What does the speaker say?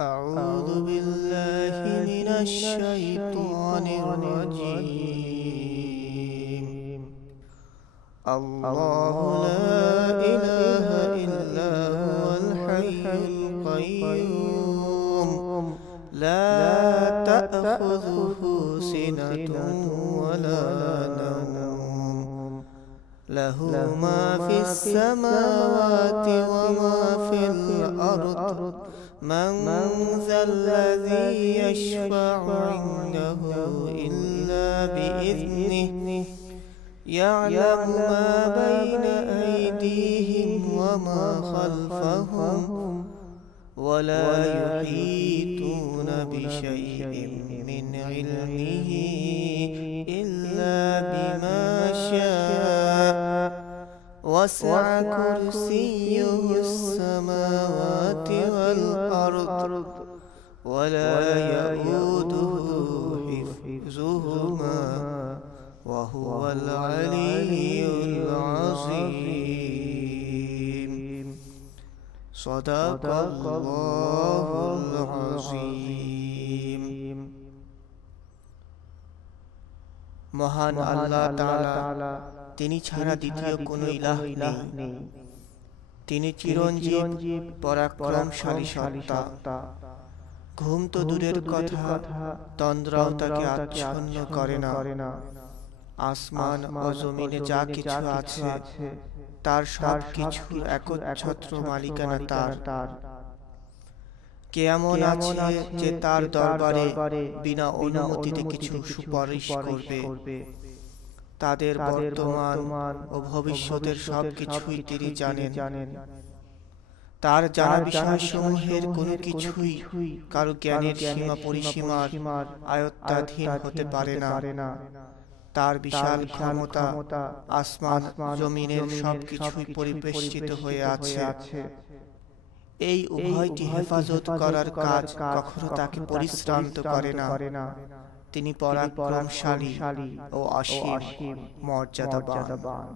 أعوذ بالله من الشيطان الرجيم. الله لا إله إلا هو الحي القيوم لا تأخذه سنة ولا نوم له ما في السماوات وما في الأرض من ذا الذي يشفع عنده إلا بإذنه يعلم ما بين أيديهم وما خلفهم ولا يحيطون بشيء من علمه إلا بما شاء وسع كرسيه السماوات والأرض ولا يؤوده حفظهما وهو العلي العظيم. صدق الله العظيم. মহান আল্লাহ তাআলা তিনি ছাড়া দ্বিতীয় কোনো ইলাহ নেই। তিনি চিরঞ্জীব পরাক্রমশালী সত্তা। ঘুম তো দূরের কথা, তন্দ্রাও তাকে আচ্ছন্ন করে না। আসমান ও জমিনে যা কিছু আছে তার সব কিছু একচ্ছত্র মালিকানা তার। কে এমন আছে যে তার দরবারে বিনা অনুমতিতে কিছু সুপারিশ করবে? তাদের বর্তমান ও ভবিষ্যতের সব কিছুই তিনি জানেন। তার জানা বিষয়সমূহের কোনো কিছুই কারো জ্ঞানের সীমা পরিসীমার আয়ত্তাধীন হতে পারে না। তার বিশাল ক্ষমতা আসমান জমিনের সবকিছুই পরিবেষ্টিত হয়ে আছে। এই উভয়টি হেফাজত করার কাজ কখনো তাকে পরিশ্রান্ত করে না। তিনি পরাক্রমশালী ও অসীম মর্যাদাবান।